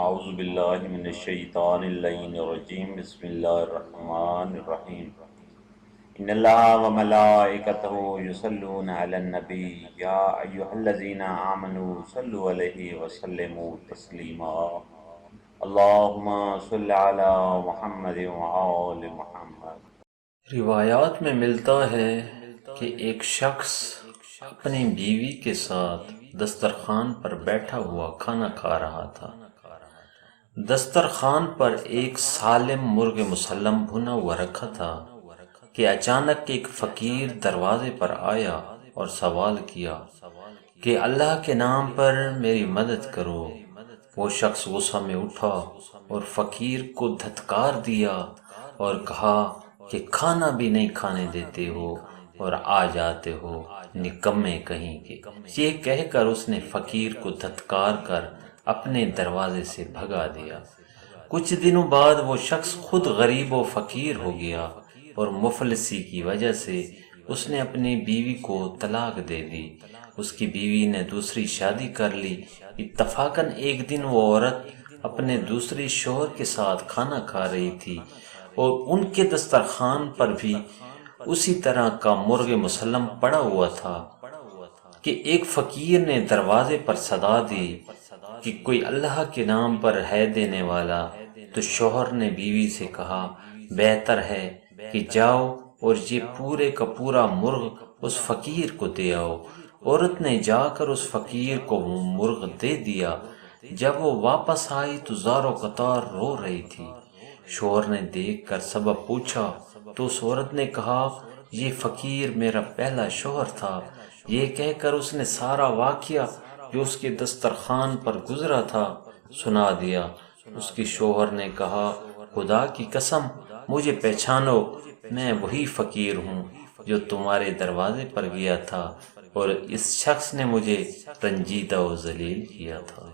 اعوذ باللہ من الشیطان اللعین الرجیم بسم اللہ الرحمن الرحیم ان اللہ وملائکتہ یصلون علی النبی یا ایہا الذین آمنوا صلوا علیہ وسلموا تسلیما اللہم صل علی محمد وآل محمد۔ روایات میں ملتا ہے کہ ایک شخص اپنی بیوی کے ساتھ دسترخوان پر بیٹھا ہوا کھانا کھا رہا تھا۔ دسترخوان پر ایک سالم مرغ مسلم بھنا ہوا رکھا تھا کہ اچانک ایک فقیر دروازے پر آیا اور سوال کیا کہ اللہ کے نام پر میری مدد کرو۔ وہ شخص غصہ میں اٹھا اور فقیر کو دھتکار دیا اور کہا کہ کھانا بھی نہیں کھانے دیتے ہو اور آ جاتے ہو، نکمے کہیں کے۔ یہ کہہ کر اس نے فقیر کو دھتکار کر اپنے دروازے سے بھگا دیا۔ کچھ دنوں بعد وہ شخص خود غریب و فقیر ہو گیا اور مفلسی کی وجہ سے اس نے اپنی بیوی کو طلاق دے دی۔ اس کی بیوی نے دوسری شادی کر لی۔ اتفاقاً ایک دن وہ عورت اپنے دوسرے شوہر کے ساتھ کھانا کھا رہی تھی اور ان کے دسترخوان پر بھی اسی طرح کا مرغ مسلم پڑا ہوا تھا کہ ایک فقیر نے دروازے پر صدا دی کہ کوئی اللہ کے نام پر ہے دینے والا۔ تو شوہر نے بیوی سے کہا بہتر ہے کہ جاؤ اور یہ پورے کا پورا مرغ اس فقیر کو دے آؤ۔ عورت نے جا کر اس فقیر کو وہ مرغ دے دیا۔ جب وہ واپس آئی تو زار و قطار رو رہی تھی۔ شوہر نے دیکھ کر سبب پوچھا تو اس عورت نے کہا یہ فقیر میرا پہلا شوہر تھا۔ یہ کہہ کر اس نے سارا واقعہ جو اس کے دسترخوان پر گزرا تھا سنا دیا۔ اس کے شوہر نے کہا خدا کی قسم مجھے پہچانو، میں وہی فقیر ہوں جو تمہارے دروازے پر گیا تھا اور اس شخص نے مجھے رنجیدہ و ذلیل کیا تھا۔